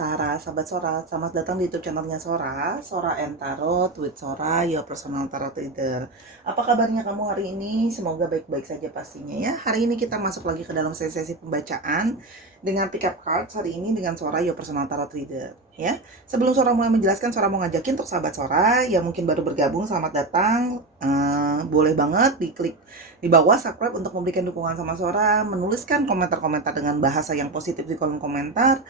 Sahara, sahabat Sora, selamat datang di YouTube channelnya Sora, Sora and Tarot with Sora, your personal tarot reader. Apa kabarnya kamu hari ini? Semoga baik-baik saja pastinya ya. Hari ini kita masuk lagi ke dalam sesi pembacaan dengan pick up cards hari ini dengan Sora, your personal tarot reader ya. Sebelum Sora mulai menjelaskan, Sora mau ngajakin untuk sahabat Sora yang mungkin baru bergabung, selamat datang. Boleh banget diklik di bawah subscribe untuk memberikan dukungan sama Sora, menuliskan komentar-komentar dengan bahasa yang positif di kolom komentar.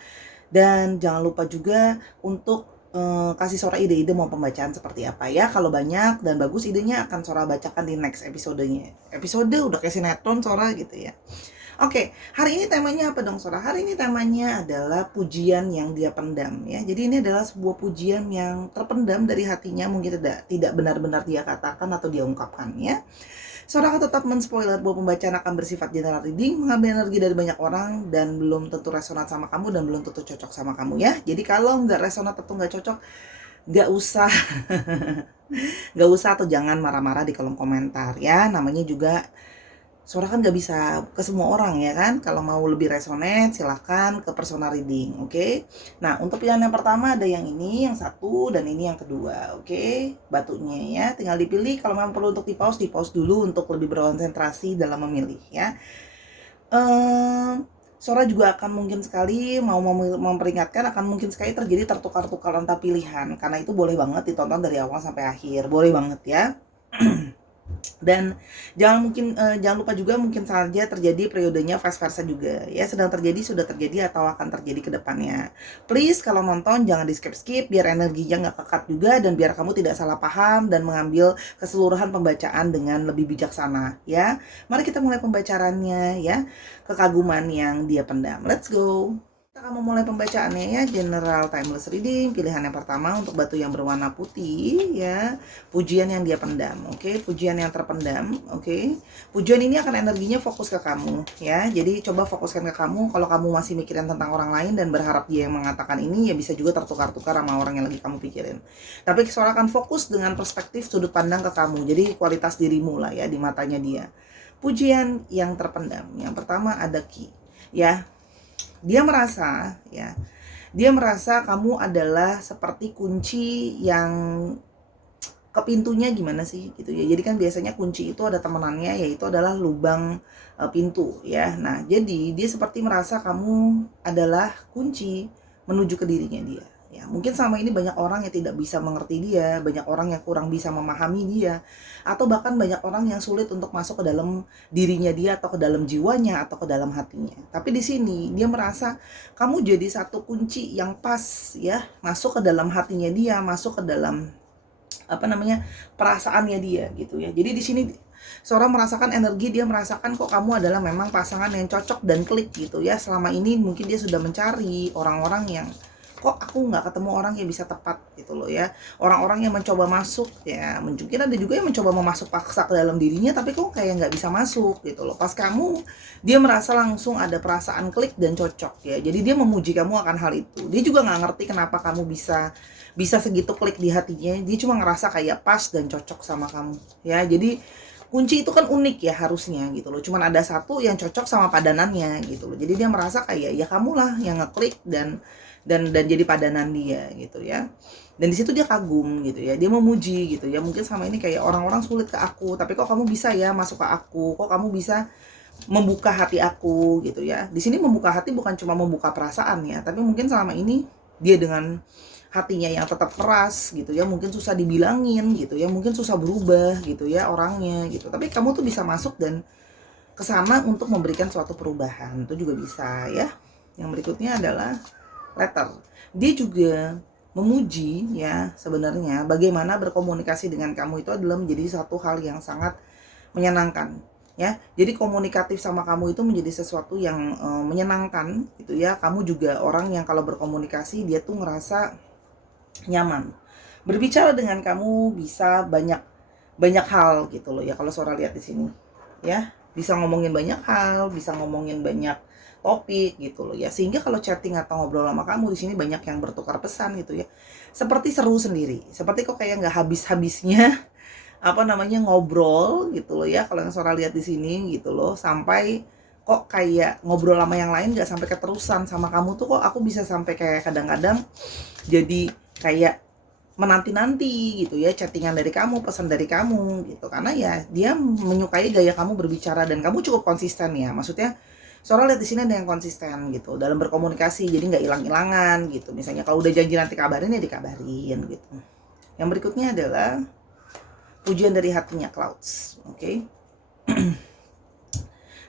Dan jangan lupa juga untuk kasih Sora ide-ide mau pembacaan seperti apa ya. Kalau banyak dan bagus idenya akan Sora bacakan di next episodenya. Episode udah kayak sinetron Sora gitu ya. Oke, hari ini temanya apa dong Sora? Hari ini temanya adalah pujian yang dia pendam ya. Jadi ini adalah sebuah pujian yang terpendam dari hatinya, mungkin tidak benar-benar dia katakan atau dia ungkapkan ya. Sora akan tetap menspoiler bahwa pembacaan akan bersifat general reading, mengambil energi dari banyak orang, dan belum tentu resonat sama kamu, dan belum tentu cocok sama kamu ya. Jadi kalau nggak resonat atau nggak cocok, nggak usah nggak usah atau jangan marah-marah di kolom komentar ya. Namanya juga Sora kan nggak bisa ke semua orang ya kan. Kalau mau lebih resonate silahkan ke personal reading, oke? Nah untuk pilihan yang pertama ada yang ini, yang satu, dan ini yang kedua, oke? Batunya ya, tinggal dipilih. Kalau memang perlu untuk di pause dulu untuk lebih berkonsentrasi dalam memilih ya. Sora juga akan mungkin sekali mau memperingatkan, akan mungkin sekali terjadi tertukar-tukar antara pilihan, karena itu boleh banget ditonton dari awal sampai akhir, boleh banget ya. Dan jangan lupa juga mungkin saja terjadi periodenya vice versa juga ya, sedang terjadi, sudah terjadi, atau akan terjadi ke depannya. Please kalau nonton jangan di skip biar energinya nggak kekat juga, dan biar kamu tidak salah paham dan mengambil keseluruhan pembacaan dengan lebih bijaksana ya. Mari kita mulai pembacaannya ya. Kekaguman yang dia pendam, let's go. Kita akan memulai pembacaannya ya. General timeless reading, pilihan yang pertama untuk batu yang berwarna putih ya. Pujian yang dia pendam, oke? Pujian yang terpendam, oke? Pujian ini akan energinya fokus ke kamu ya. Jadi coba fokuskan ke kamu. Kalau kamu masih mikirin tentang orang lain dan berharap dia yang mengatakan ini, ya bisa juga tertukar-tukar sama orang yang lagi kamu pikirin. Tapi Sora akan fokus dengan perspektif sudut pandang ke kamu. Jadi kualitas dirimu lah ya di matanya dia. Pujian yang terpendam, yang pertama ada Ki ya. Dia merasa kamu adalah seperti kunci yang ke pintunya, gimana sih gitu ya. Jadi kan biasanya kunci itu ada temenannya, yaitu adalah lubang pintu ya. Nah jadi dia seperti merasa kamu adalah kunci menuju ke dirinya dia ya. Mungkin selama ini banyak orang yang tidak bisa mengerti dia, banyak orang yang kurang bisa memahami dia, atau bahkan banyak orang yang sulit untuk masuk ke dalam dirinya dia, atau ke dalam jiwanya, atau ke dalam hatinya. Tapi di sini dia merasa kamu jadi satu kunci yang pas ya, masuk ke dalam hatinya dia, masuk ke dalam perasaannya dia gitu ya. Jadi di sini Sora merasakan energi, dia merasakan kok kamu adalah memang pasangan yang cocok dan klik gitu ya. Selama ini mungkin dia sudah mencari orang-orang yang kok aku nggak ketemu orang yang bisa tepat gitu loh ya. Orang-orang yang mencoba masuk ya, mungkin ada juga yang mencoba memasuk paksa ke dalam dirinya, tapi kok kayak nggak bisa masuk gitu loh. Pas kamu, dia merasa langsung ada perasaan klik dan cocok ya. Jadi dia memuji kamu akan hal itu. Dia juga nggak ngerti kenapa kamu bisa segitu klik di hatinya. Dia cuma ngerasa kayak pas dan cocok sama kamu ya. Jadi kunci itu kan unik ya harusnya gitu loh. Cuman ada satu yang cocok sama padanannya gitu loh. Jadi dia merasa kayak ya kamulah yang ngeklik dan jadi padanan dia gitu ya. Dan di situ dia kagum gitu ya. Dia memuji gitu ya. Mungkin sama ini kayak orang-orang sulit ke aku, tapi kok kamu bisa ya masuk ke aku? Kok kamu bisa membuka hati aku gitu ya. Di sini membuka hati bukan cuma membuka perasaan ya, tapi mungkin selama ini dia dengan hatinya yang tetap keras gitu ya, mungkin susah dibilangin gitu ya, mungkin susah berubah gitu ya orangnya gitu. Tapi kamu tuh bisa masuk dan kesana untuk memberikan suatu perubahan, itu juga bisa ya. Yang berikutnya adalah letter. Dia juga memuji ya, sebenarnya bagaimana berkomunikasi dengan kamu itu adalah menjadi satu hal yang sangat menyenangkan ya. Jadi komunikatif sama kamu itu menjadi sesuatu yang menyenangkan gitu ya. Kamu juga orang yang kalau berkomunikasi dia tuh ngerasa nyaman. Berbicara dengan kamu bisa banyak hal gitu loh ya, kalau Sora lihat di sini ya. Bisa ngomongin banyak hal, bisa ngomongin banyak topik gitu loh ya. Sehingga kalau chatting atau ngobrol sama kamu di sini banyak yang bertukar pesan gitu ya. Seperti seru sendiri. Seperti kok kayak nggak habis-habisnya ngobrol gitu loh ya. Kalau yang Sora lihat di sini gitu loh, sampai kok kayak ngobrol sama yang lain gak sampai keterusan, sama kamu tuh kok aku bisa sampai kayak kadang-kadang jadi kayak menanti-nanti gitu ya, chattingan dari kamu, pesan dari kamu gitu, karena ya dia menyukai gaya kamu berbicara dan kamu cukup konsisten ya, maksudnya Sora lihat di sini ada yang konsisten gitu dalam berkomunikasi, jadi nggak hilang-hilangan gitu. Misalnya kalau udah janji nanti kabarin ya dikabarin gitu. Yang berikutnya adalah pujian dari hatinya Clouds, oke?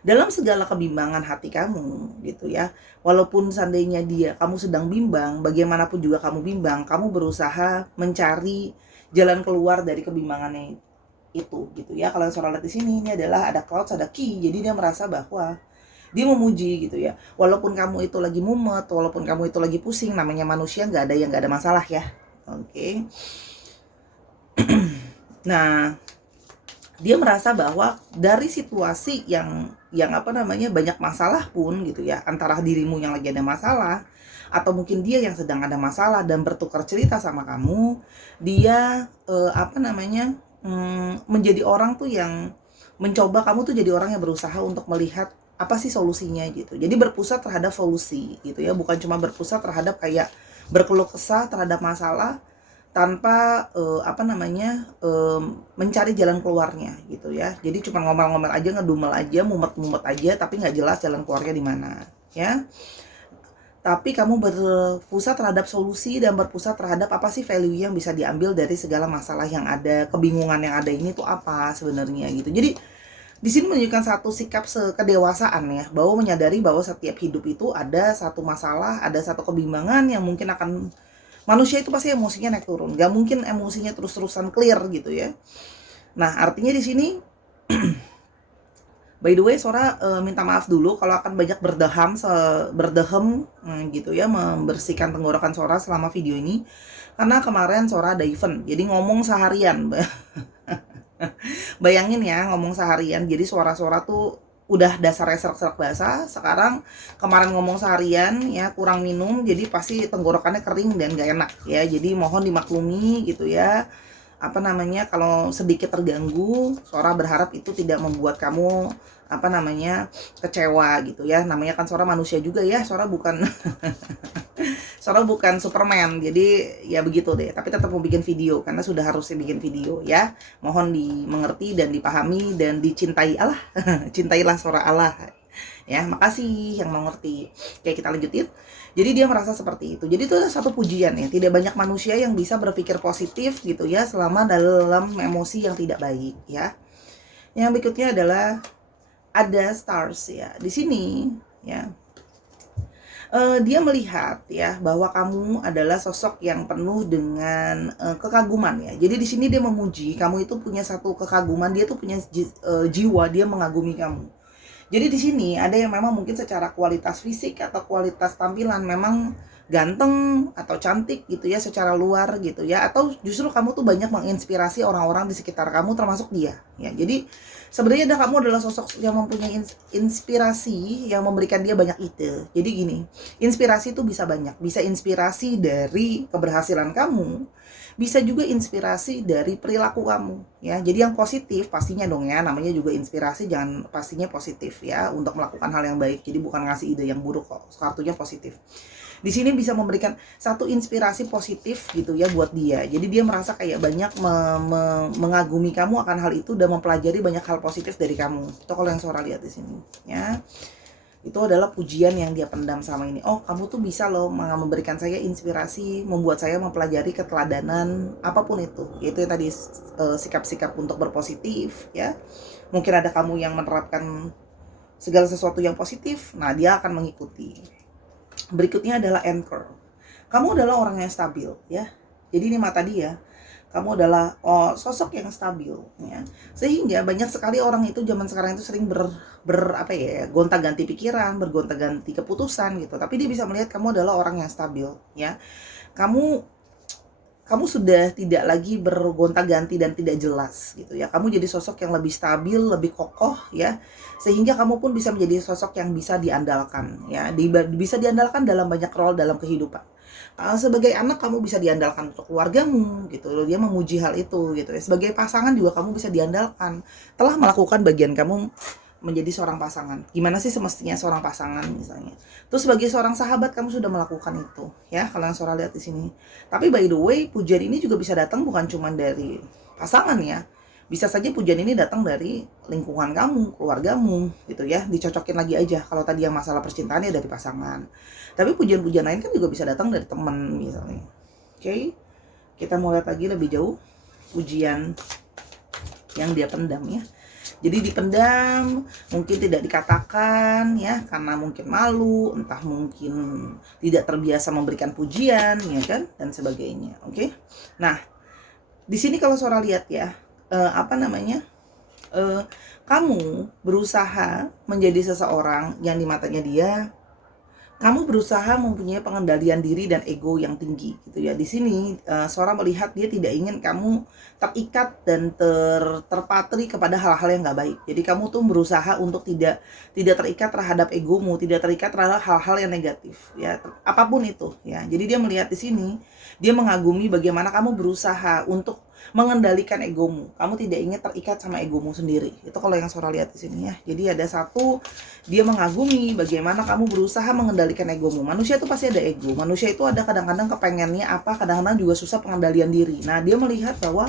Dalam segala kebimbangan hati kamu gitu ya, walaupun seandainya kamu sedang bimbang, bagaimanapun juga kamu bimbang, kamu berusaha mencari jalan keluar dari kebimbangannya itu gitu ya. Kalau yang Sora lihat di sini, ini adalah ada Clouds, ada Ki, jadi dia merasa bahwa dia memuji gitu ya, walaupun kamu itu lagi mumet, walaupun kamu itu lagi pusing, namanya manusia, nggak ada yang nggak ada masalah ya, oke? Nah, dia merasa bahwa dari situasi yang apa namanya banyak masalah pun gitu ya, antara dirimu yang lagi ada masalah atau mungkin dia yang sedang ada masalah dan bertukar cerita sama kamu, dia apa namanya menjadi orang tuh yang mencoba, kamu tuh jadi orang yang berusaha untuk melihat apa sih solusinya gitu. Jadi berpusat terhadap solusi gitu ya, bukan cuma berpusat terhadap kayak berkeluh kesah terhadap masalah tanpa apa namanya mencari jalan keluarnya gitu ya. Jadi cuma ngomel-ngomel aja, ngedumel aja, mumet-mumet aja, tapi nggak jelas jalan keluarnya di mana ya. Tapi kamu berpusat terhadap solusi dan berpusat terhadap apa sih value yang bisa diambil dari segala masalah yang ada, kebingungan yang ada ini tuh apa sebenarnya gitu. Jadi di sini menunjukkan satu sikap kedewasaan ya, bahwa menyadari bahwa setiap hidup itu ada satu masalah, ada satu kebimbangan yang mungkin akan, manusia itu pasti emosinya naik turun, gak mungkin emosinya terus-terusan clear gitu ya. Nah artinya di sini by the way Sora minta maaf dulu kalau akan banyak berdehem gitu ya, membersihkan tenggorokan Sora selama video ini, karena kemarin Sora ada event, jadi ngomong seharian. Bayangin ya, ngomong seharian, jadi suara-suara tuh udah dasarnya serak-serak basah. Sekarang kemarin ngomong seharian ya, kurang minum, jadi pasti tenggorokannya kering dan gak enak ya. Jadi mohon dimaklumi gitu ya. Apa namanya, kalau sedikit terganggu, Sora berharap itu tidak membuat kamu apa namanya kecewa gitu ya. Namanya kan Sora manusia juga ya, Sora bukan Sora bukan Superman, jadi ya begitu deh. Tapi tetap mau bikin video karena sudah harusnya bikin video ya. Mohon dimengerti dan dipahami dan dicintai Allah. Cintailah Sora Allah. Ya, makasih yang mengerti. Oke, kita lanjutin. Jadi dia merasa seperti itu. Jadi itu adalah satu pujian ya. Tidak banyak manusia yang bisa berpikir positif gitu ya selama dalam emosi yang tidak baik ya. Yang berikutnya adalah ada stars ya. Di sini ya. Dia melihat ya bahwa kamu adalah sosok yang penuh dengan kekaguman ya. Jadi di sini dia memuji kamu, itu punya satu kekaguman, dia tuh punya jiwa, dia mengagumi kamu. Jadi di sini ada yang memang mungkin secara kualitas fisik atau kualitas tampilan memang ganteng atau cantik gitu ya secara luar gitu ya, atau justru kamu tuh banyak menginspirasi orang-orang di sekitar kamu termasuk dia ya. Jadi sebenarnya kamu adalah sosok yang mempunyai inspirasi, yang memberikan dia banyak ide. Jadi gini, inspirasi itu bisa banyak, bisa inspirasi dari keberhasilan kamu, bisa juga inspirasi dari perilaku kamu ya. Jadi yang positif pastinya dong ya, namanya juga inspirasi, jangan pastinya positif ya, untuk melakukan hal yang baik. Jadi bukan ngasih ide yang buruk kok, kartunya positif. Di sini bisa memberikan satu inspirasi positif gitu ya buat dia. Jadi dia merasa kayak banyak mengagumi kamu akan hal itu dan mempelajari banyak hal positif dari kamu. Itu kalau yang Sora lihat di sini ya. Itu adalah pujian yang dia pendam sama ini. Oh, kamu tuh bisa loh memberikan saya inspirasi, membuat saya mempelajari keteladanan apapun itu. Itu yang tadi sikap-sikap untuk berpositif ya. Mungkin ada kamu yang menerapkan segala sesuatu yang positif, nah dia akan mengikuti. Berikutnya adalah anchor. Kamu adalah orang yang stabil ya. Jadi ini mata dia. Kamu adalah sosok yang stabil ya. Sehingga banyak sekali orang itu zaman sekarang itu sering apa ya, gonta-ganti pikiran, bergonta-ganti keputusan gitu. Tapi dia bisa melihat kamu adalah orang yang stabil ya. Kamu sudah tidak lagi bergonta-ganti dan tidak jelas gitu ya. Kamu jadi sosok yang lebih stabil, lebih kokoh ya. Sehingga kamu pun bisa menjadi sosok yang bisa diandalkan ya. Bisa diandalkan dalam banyak role dalam kehidupan. Sebagai anak kamu bisa diandalkan untuk keluargamu gitu loh. Dia memuji hal itu gitu ya. Sebagai pasangan juga kamu bisa diandalkan. Telah melakukan bagian kamu menjadi seorang pasangan. Gimana sih semestinya seorang pasangan misalnya. Terus sebagai seorang sahabat kamu sudah melakukan itu, ya kalau yang Sora lihat di sini. Tapi by the way, pujian ini juga bisa datang bukan cuma dari pasangan ya. Bisa saja pujian ini datang dari lingkungan kamu, keluargamu, gitu ya. Dicocokin lagi aja. Kalau tadi yang masalah percintaan ya dari pasangan. Tapi pujian-pujian lain kan juga bisa datang dari teman misalnya. Oke, kita mau lihat lagi lebih jauh pujian yang dia pendam ya. Jadi dipendam, mungkin tidak dikatakan ya, karena mungkin malu, entah mungkin tidak terbiasa memberikan pujian ya kan, dan sebagainya. Oke. Nah, di sini kalau Sora lihat ya, kamu berusaha menjadi seseorang yang di matanya dia, kamu berusaha mempunyai pengendalian diri dan ego yang tinggi gitu ya. Di sini Sora melihat dia tidak ingin kamu terikat dan terpatri kepada hal-hal yang nggak baik. Jadi kamu tuh berusaha untuk tidak terikat terhadap egomu, tidak terikat terhadap hal-hal yang negatif ya, apapun itu ya. Jadi dia melihat di sini, dia mengagumi bagaimana kamu berusaha untuk mengendalikan egomu. Kamu tidak ingin terikat sama egomu sendiri. Itu kalau yang Sora lihat di sini ya. Jadi ada satu, dia mengagumi bagaimana kamu berusaha mengendalikan egomu. Manusia itu pasti ada ego. Manusia itu ada kadang-kadang kepengennya apa, kadang-kadang juga susah pengendalian diri. Nah, dia melihat bahwa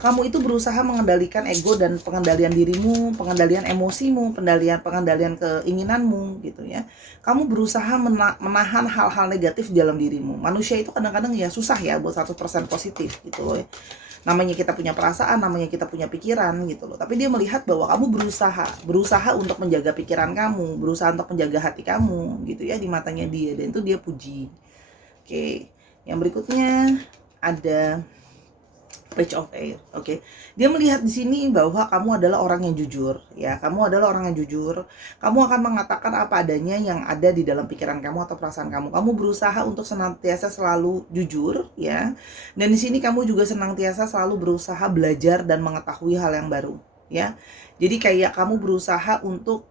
kamu itu berusaha mengendalikan ego dan pengendalian dirimu, pengendalian emosimu, pengendalian keinginanmu gitu ya. Kamu berusaha menahan hal-hal negatif di dalam dirimu. Manusia itu kadang-kadang ya susah ya buat 100% positif gitu loh ya. Namanya kita punya perasaan, namanya kita punya pikiran gitu loh. Tapi dia melihat bahwa kamu berusaha untuk menjaga pikiran kamu, berusaha untuk menjaga hati kamu gitu ya di matanya dia, dan itu dia puji. Oke, yang berikutnya ada Page of Air. Oke. Dia melihat di sini bahwa kamu adalah orang yang jujur, ya. Kamu adalah orang yang jujur. Kamu akan mengatakan apa adanya yang ada di dalam pikiran kamu atau perasaan kamu. Kamu berusaha untuk senantiasa selalu jujur, ya. Dan di sini kamu juga senantiasa selalu berusaha belajar dan mengetahui hal yang baru, ya. Jadi kayak kamu berusaha untuk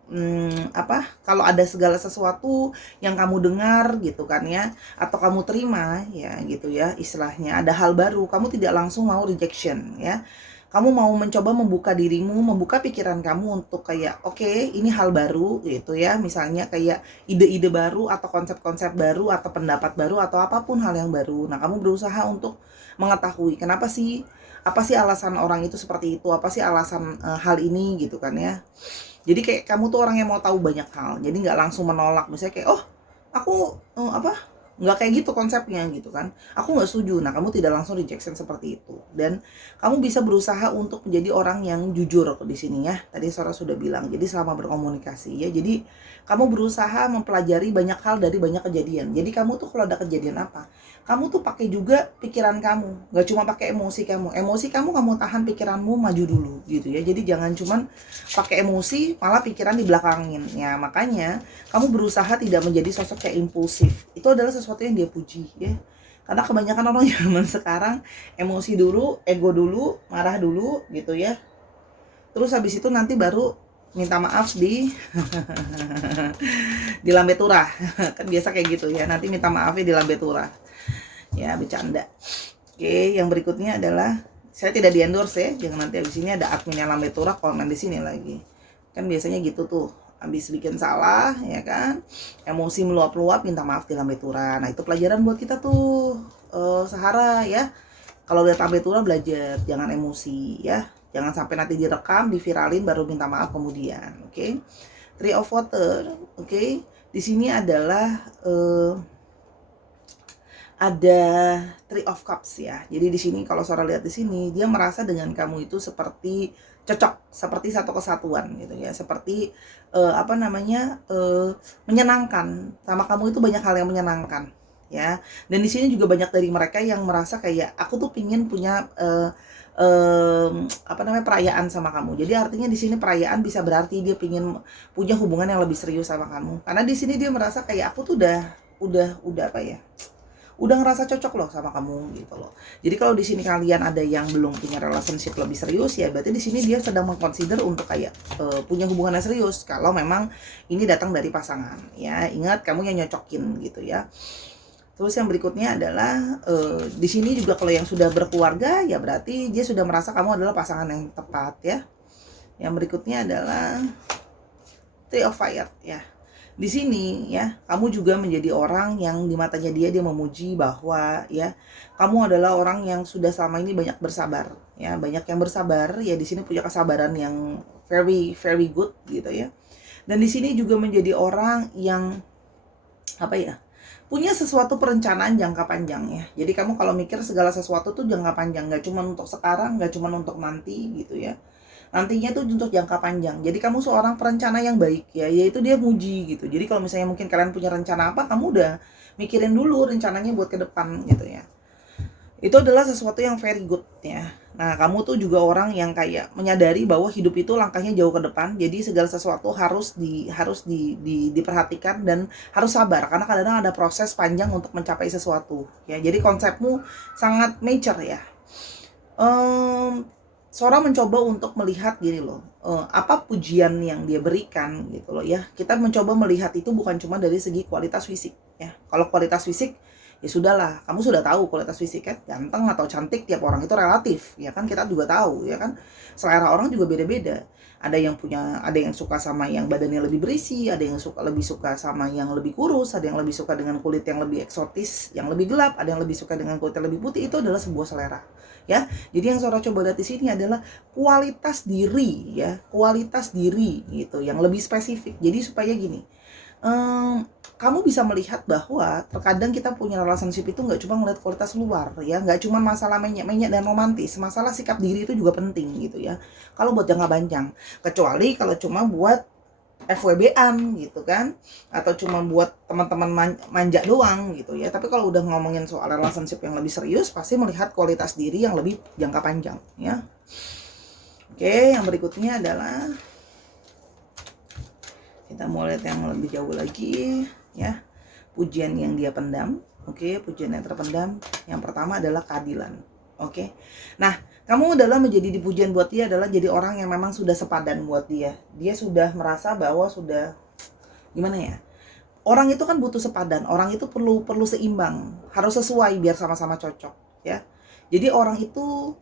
kalau ada segala sesuatu yang kamu dengar gitu kan ya, atau kamu terima ya gitu ya, istilahnya ada hal baru, kamu tidak langsung mau rejection ya. Kamu mau mencoba membuka dirimu, membuka pikiran kamu untuk kayak oke, ini hal baru gitu ya. Misalnya kayak ide-ide baru atau konsep-konsep baru atau pendapat baru atau apapun hal yang baru. Nah, kamu berusaha untuk mengetahui kenapa sih, apa sih alasan orang itu seperti itu, apa sih alasan hal ini gitu kan ya. Jadi kayak kamu tuh orang yang mau tahu banyak hal, jadi nggak langsung menolak. Misalnya kayak, oh aku nggak kayak gitu konsepnya gitu kan, aku nggak setuju. Nah, kamu tidak langsung rejection seperti itu, dan kamu bisa berusaha untuk menjadi orang yang jujur di sini ya. Tadi Sora sudah bilang, jadi selama berkomunikasi ya, jadi kamu berusaha mempelajari banyak hal dari banyak kejadian. Jadi kamu tuh kalau ada kejadian apa, kamu tuh pakai juga pikiran kamu, nggak cuma pakai emosi kamu tahan pikiranmu maju dulu gitu ya. Jadi jangan cuman pakai emosi malah pikiran dibelakangin ya. Makanya kamu berusaha tidak menjadi sosok yang impulsif. Itu adalah sesuatu yang dia puji ya. Karena kebanyakan orang zaman sekarang emosi dulu, ego dulu, marah dulu gitu ya. Terus habis itu nanti baru minta maaf di di lambe turah. Kan biasa kayak gitu ya. Nanti minta maafnya di lambe turah. Ya, bercanda. Oke, yang berikutnya adalah, saya tidak di-endorse ya. Jangan nanti habis ini ada adminnya lambe turah komen di sini lagi. Kan biasanya gitu tuh. Habis bikin salah ya kan, emosi meluap-luap, minta maaf di lambe turah. Nah, itu pelajaran buat kita tuh sehara ya. Kalau lihat lambe turah belajar jangan emosi ya. Jangan sampai nanti direkam, diviralin baru minta maaf kemudian. Oke. Three of Water, oke. Di sini adalah ada Three of Cups ya. Jadi di sini kalau Sora lihat di sini, dia merasa dengan kamu itu seperti cocok, seperti satu kesatuan gitu ya. Seperti menyenangkan. Sama kamu itu banyak hal yang menyenangkan ya. Dan di sini juga banyak dari mereka yang merasa kayak aku tuh pingin punya perayaan sama kamu. Jadi artinya di sini perayaan bisa berarti dia pingin punya hubungan yang lebih serius sama kamu. Karena di sini dia merasa kayak aku tuh udah ngerasa cocok loh sama kamu gitu loh. Jadi kalau di sini kalian ada yang belum punya relationship lebih serius ya, berarti di sini dia sedang mengconsider untuk kayak punya hubungan yang serius. Kalau memang ini datang dari pasangan ya, ingat kamu yang nyocokin gitu ya. Terus yang berikutnya adalah di sini juga kalau yang sudah berkeluarga ya berarti dia sudah merasa kamu adalah pasangan yang tepat ya. Yang berikutnya adalah Three of Fire ya. Di sini ya, kamu juga menjadi orang yang di matanya dia memuji bahwa ya, kamu adalah orang yang sudah selama ini banyak bersabar ya, banyak yang bersabar ya, di sini punya kesabaran yang very very good gitu ya. Dan di sini juga menjadi orang yang apa ya? Punya sesuatu perencanaan jangka panjang ya. Jadi kamu kalau mikir segala sesuatu tuh jangka panjang, nggak cuma untuk sekarang, nggak cuma untuk nanti gitu ya. Nantinya tuh untuk jangka panjang. Jadi kamu seorang perencana yang baik ya, yaitu dia muji gitu. Jadi kalau misalnya mungkin kalian punya rencana apa, kamu udah mikirin dulu rencananya buat ke depan gitu ya. Itu adalah sesuatu yang very good ya. Nah, kamu tuh juga orang yang kayak menyadari bahwa hidup itu langkahnya jauh ke depan. Jadi segala sesuatu diperhatikan dan harus sabar karena kadang-kadang ada proses panjang untuk mencapai sesuatu ya. Jadi konsepmu sangat major ya. Seorang mencoba untuk melihat gini loh, apa pujian yang dia berikan gitu loh ya. Kita mencoba melihat itu bukan cuma dari segi kualitas fisik ya. Kalau kualitas fisik ya sudahlah, kamu sudah tahu kualitas fisik kan, ganteng atau cantik tiap orang itu relatif ya kan, kita juga tahu ya kan, selera orang juga beda-beda. Ada yang suka sama yang badannya lebih berisi, ada yang lebih suka sama yang lebih kurus, ada yang lebih suka dengan kulit yang lebih eksotis, yang lebih gelap, ada yang lebih suka dengan kulit yang lebih putih. Itu adalah sebuah selera ya. Jadi yang Sora coba lihat di sini adalah kualitas diri ya, kualitas diri gitu yang lebih spesifik. Jadi supaya gini, kamu bisa melihat bahwa terkadang kita punya relationship itu nggak cuma ngeliat kualitas luar ya, nggak cuma masalah menyek-menyek dan romantis, masalah sikap diri itu juga penting gitu ya, kalau buat jangka panjang. Kecuali kalau cuma buat FWB-an gitu kan, atau cuma buat teman-teman manja doang gitu ya. Tapi kalau udah ngomongin soal relationship yang lebih serius, pasti melihat kualitas diri yang lebih jangka panjang ya. Oke, yang berikutnya adalah kita mau lihat yang lebih jauh lagi ya, pujian yang dia pendam. Oke, pujian yang terpendam yang pertama adalah keadilan. Oke, nah kamu adalah menjadi pujian buat dia adalah jadi orang yang memang sudah sepadan buat dia. Dia sudah merasa bahwa sudah gimana ya, orang itu kan butuh sepadan, orang itu perlu seimbang, harus sesuai biar sama-sama cocok ya. Jadi orang itu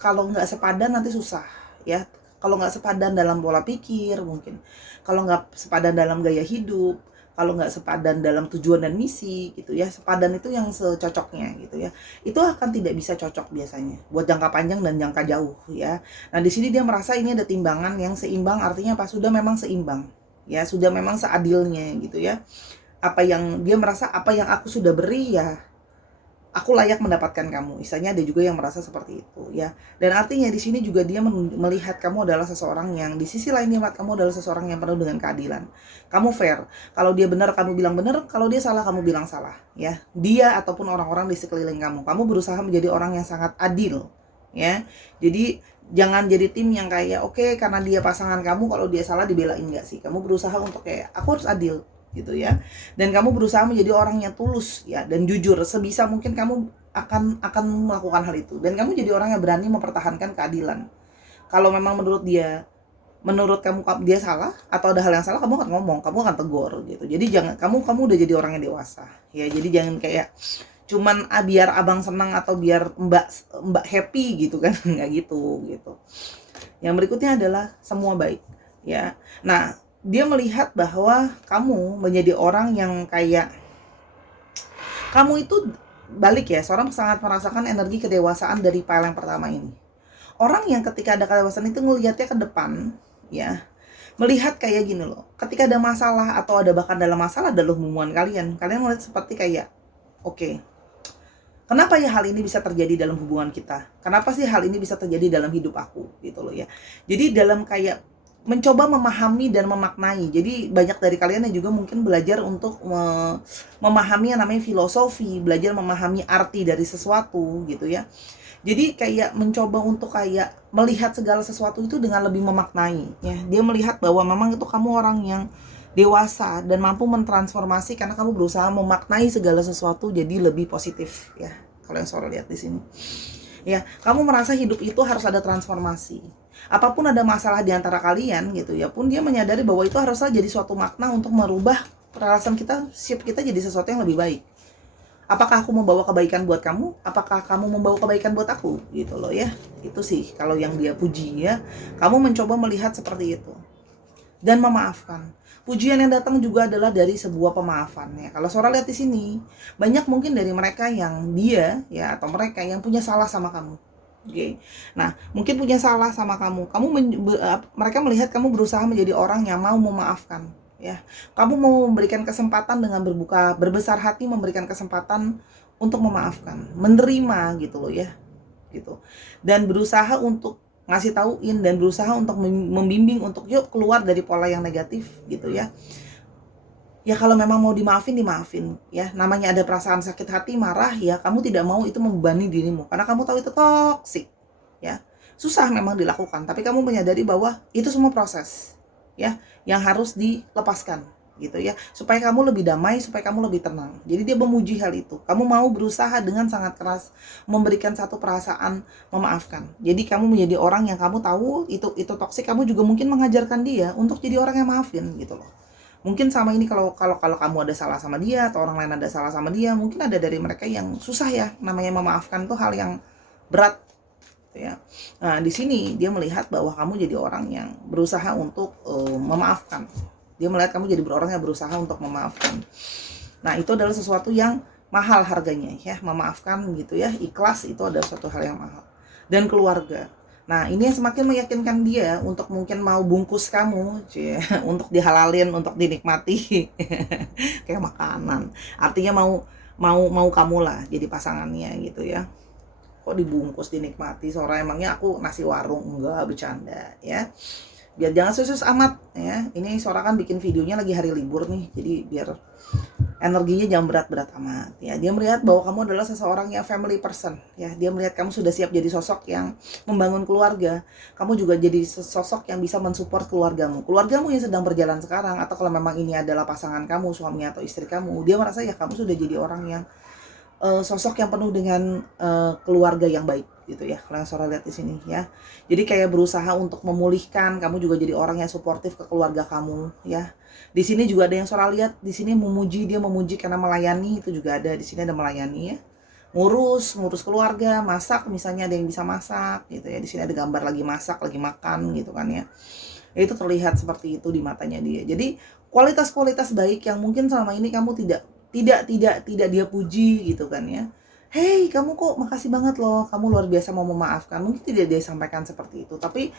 kalau nggak sepadan nanti susah ya. Kalau nggak sepadan dalam pola pikir mungkin, kalau nggak sepadan dalam gaya hidup, kalau nggak sepadan dalam tujuan dan misi gitu ya, sepadan itu yang secocoknya gitu ya, itu akan tidak bisa cocok biasanya buat jangka panjang dan jangka jauh ya. Nah di sini dia merasa ini ada timbangan yang seimbang, artinya apa, sudah memang seimbang ya, sudah memang seadilnya gitu ya. Apa yang dia merasa, apa yang aku sudah beri ya aku layak mendapatkan kamu. Misalnya ada juga yang merasa seperti itu ya. Dan artinya di sini juga dia melihat kamu adalah seseorang yang di sisi lain, dia melihat kamu adalah seseorang yang penuh dengan keadilan. Kamu fair. Kalau dia benar kamu bilang benar, kalau dia salah kamu bilang salah ya. Dia ataupun orang-orang di sekeliling kamu. Kamu berusaha menjadi orang yang sangat adil ya. Jadi jangan jadi tim yang kayak oke, karena dia pasangan kamu, kalau dia salah dibelain, enggak sih. Kamu berusaha untuk kayak aku harus adil gitu ya, dan kamu berusaha menjadi orang yang tulus ya dan jujur sebisa mungkin. Kamu akan melakukan hal itu, dan kamu jadi orang yang berani mempertahankan keadilan. Kalau memang menurut kamu dia salah atau ada hal yang salah, kamu akan ngomong, kamu akan tegur gitu. Jadi jangan, kamu udah jadi orang yang dewasa ya. Jadi jangan kayak cuman biar abang senang atau biar mbak happy gitu kan. Nggak gitu. Yang berikutnya adalah semua baik ya. Nah dia melihat bahwa kamu menjadi orang yang kayak, kamu itu balik ya, seorang sangat merasakan energi kedewasaan dari file yang pertama ini. Orang yang ketika ada kedewasaan itu ngelihatnya ke depan ya, melihat kayak gini loh, ketika ada masalah atau ada bahkan dalam masalah dalam hubungan kalian melihat seperti kayak oke, kenapa ya hal ini bisa terjadi dalam hubungan kita, kenapa sih hal ini bisa terjadi dalam hidup aku gitu loh ya. Jadi dalam kayak mencoba memahami dan memaknai. Jadi banyak dari kalian yang juga mungkin belajar untuk memahami yang namanya filosofi, belajar memahami arti dari sesuatu gitu ya. Jadi kayak mencoba untuk kayak melihat segala sesuatu itu dengan lebih memaknai ya. Dia melihat bahwa memang itu kamu orang yang dewasa dan mampu mentransformasi karena kamu berusaha memaknai segala sesuatu jadi lebih positif ya. Kalau yang Sora lihat di sini. Ya, kamu merasa hidup itu harus ada transformasi. Apapun ada masalah di antara kalian gitu ya, pun dia menyadari bahwa itu haruslah jadi suatu makna untuk merubah relasi kita, shape kita jadi sesuatu yang lebih baik. Apakah aku membawa kebaikan buat kamu? Apakah kamu membawa kebaikan buat aku? Gitu loh ya. Itu sih kalau yang dia puji ya. Kamu mencoba melihat seperti itu. dan memaafkan. Pujian yang datang juga adalah dari sebuah pemaafan ya. Kalau Sora lihat di sini, banyak mungkin dari mereka yang dia ya atau mereka yang punya salah sama kamu. Oke. Nah, mungkin punya salah sama kamu. Mereka melihat kamu berusaha menjadi orang yang mau memaafkan ya. Kamu mau memberikan kesempatan dengan berbesar hati memberikan kesempatan untuk memaafkan, menerima gitu loh ya. Gitu. Dan berusaha untuk ngasih tauin dan berusaha untuk membimbing untuk yuk keluar dari pola yang negatif gitu ya. Ya kalau memang mau dimaafin ya. Namanya ada perasaan sakit hati, marah ya, kamu tidak mau itu membebani dirimu karena kamu tahu itu toksik ya. Susah memang dilakukan, tapi kamu menyadari bahwa itu semua proses ya yang harus dilepaskan gitu ya, supaya kamu lebih damai, supaya kamu lebih tenang. Jadi dia memuji hal itu. Kamu mau berusaha dengan sangat keras memberikan satu perasaan memaafkan. Jadi kamu menjadi orang yang kamu tahu itu toksik, kamu juga mungkin mengajarkan dia untuk jadi orang yang maafin gitu loh. Mungkin sama ini kalau kamu ada salah sama dia atau orang lain ada salah sama dia, mungkin ada dari mereka yang susah ya, namanya memaafkan tuh hal yang berat ya. Nah, di sini dia melihat bahwa kamu jadi orang yang berusaha untuk memaafkan. Dia melihat kamu jadi orang yang berusaha untuk memaafkan. Nah, itu adalah sesuatu yang mahal harganya ya, memaafkan gitu ya. Ikhlas itu adalah suatu hal yang mahal. Dan keluarga. Nah, ini yang semakin meyakinkan dia untuk mungkin mau bungkus kamu, untuk dihalalin, untuk dinikmati kayak makanan. Artinya mau kamu lah jadi pasangannya gitu ya. Kok dibungkus dinikmati, Sora emangnya aku nasi warung? Enggak, bercanda ya. Biar jangan sus amat ya. Ini Sora kan bikin videonya lagi hari libur nih, jadi biar energinya jangan berat-berat amat ya. Dia melihat bahwa kamu adalah seseorang yang family person ya. Dia melihat kamu sudah siap jadi sosok yang membangun keluarga. Kamu juga jadi sosok yang bisa mensupport keluargamu yang sedang berjalan sekarang, atau kalau memang ini adalah pasangan kamu, suami atau istri kamu, dia merasa ya kamu sudah jadi orang yang sosok yang penuh dengan keluarga yang baik gitu ya, kalau yang Sora lihat di sini ya. Jadi kayak berusaha untuk memulihkan, kamu juga jadi orang yang suportif ke keluarga kamu ya. Di sini juga ada yang Sora lihat di sini dia memuji karena melayani, itu juga ada di sini, ada melayani ya. Ngurus keluarga, masak misalnya, ada yang bisa masak gitu ya. Di sini ada gambar lagi masak, lagi makan gitu kan ya. Itu terlihat seperti itu di matanya dia. Jadi kualitas-kualitas baik yang mungkin selama ini kamu tidak dia puji gitu kan ya. Hey, kamu kok makasih banget loh, kamu luar biasa mau memaafkan. Mungkin tidak dia sampaikan seperti itu, tapi